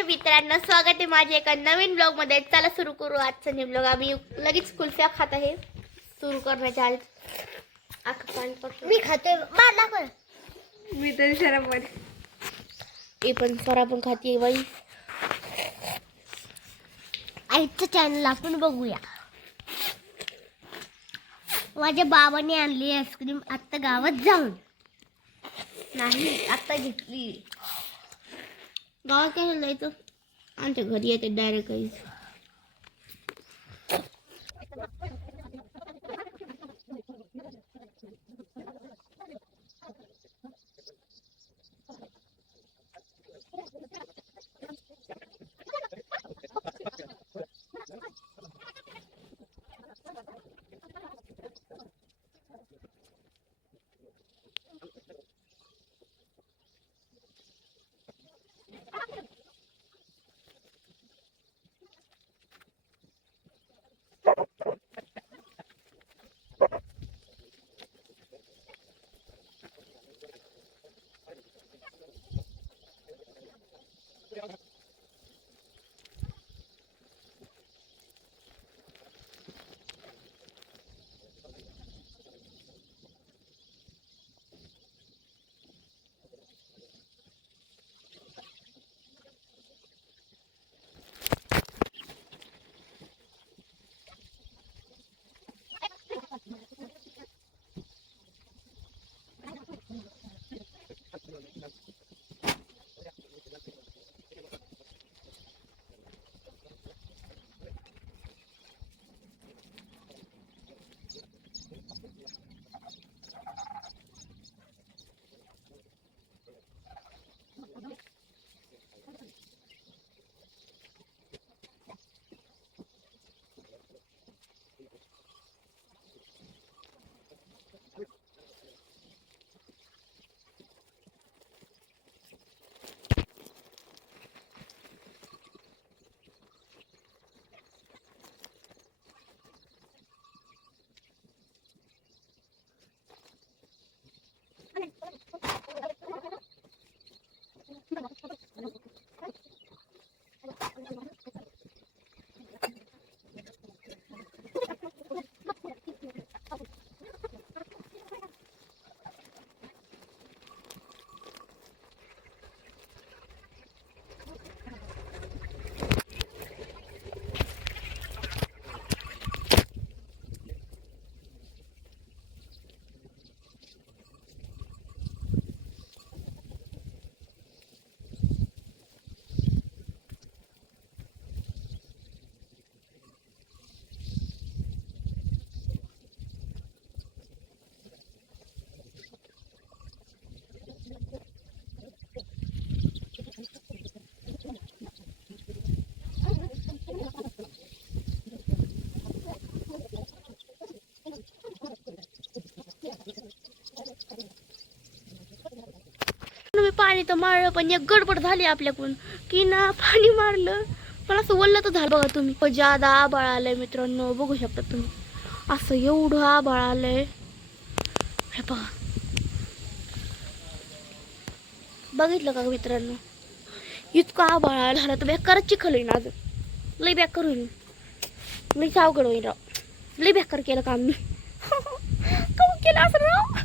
तर मित्रांनो स्वागत आहे माझ्या एका नवीन ब्लॉग मध्ये। चला सुरू करू आजचा न्यू ब्लॉग। आम्ही लगेच कुल्फ्या खात आहे सुरू करण्याच्या आधी। मी खाते मला पण मी तर शराब हे पण सरा पण खाते बाई। आईचं चॅनल आपण बघूया। माझ्या बाबाने आणली आईस्क्रीम आता गावात जाऊन। नाही आता घेतली। गावात काय जायचं आमच्या घरी येते डायरेक्ट काहीच। पाणी तर मारलं पण एक गडबड झाली आपल्याकडून की ना पाणी मारलं पण असं वल्ल तर झालं बघा तुम्ही। ज्यादा आभाळ आलंय मित्रांनो बघू शकता तुम्ही असं एवढं आभाळ आलंय हे बघा। बघितलं का मित्रांनो इतकं आभाळ झालं तर बेकारच चिखल होईन आज लई बेकार होईल लई सावगड होईल राव लई बेकार केलं काम मी काहून केलं असं राव।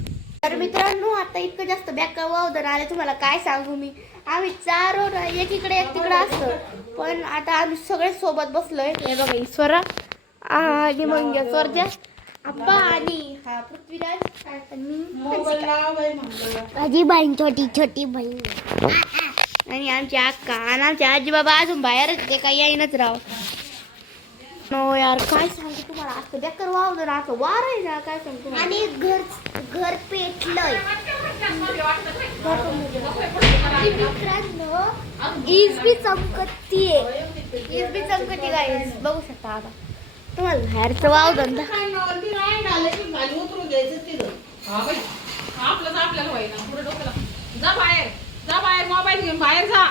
तर मित्रांनो आता इतकं जास्त बेकार वावदर आले तुम्हाला काय सांगू मी। आम्ही चारों एकीकडे एक तिकडे असतो पण आता आम्ही सगळे सोबत बसलोय। हे बघा ईश्वरा आणि मग स्वर्जा आप्पा आणि हा पृथ्वीराज माझी बहीण छोटी छोटी बहीण आणि आमची अक्का आणि आमचे आजी बाबा अजून बाहेरच ते काही येईनच राव। नो यार काय सांगू तुम्हाला असं बेकार वावदर असं वार आहे ना काय सांगू आणि घर पेटलंय मित्रांनो ईज बी चमकतीये ईज बी चमकती गाईस बघू शकता आता तुम्हाला बाहेरचं वावदर जा बाहेर मोबाईल घेऊन बाहेर जा।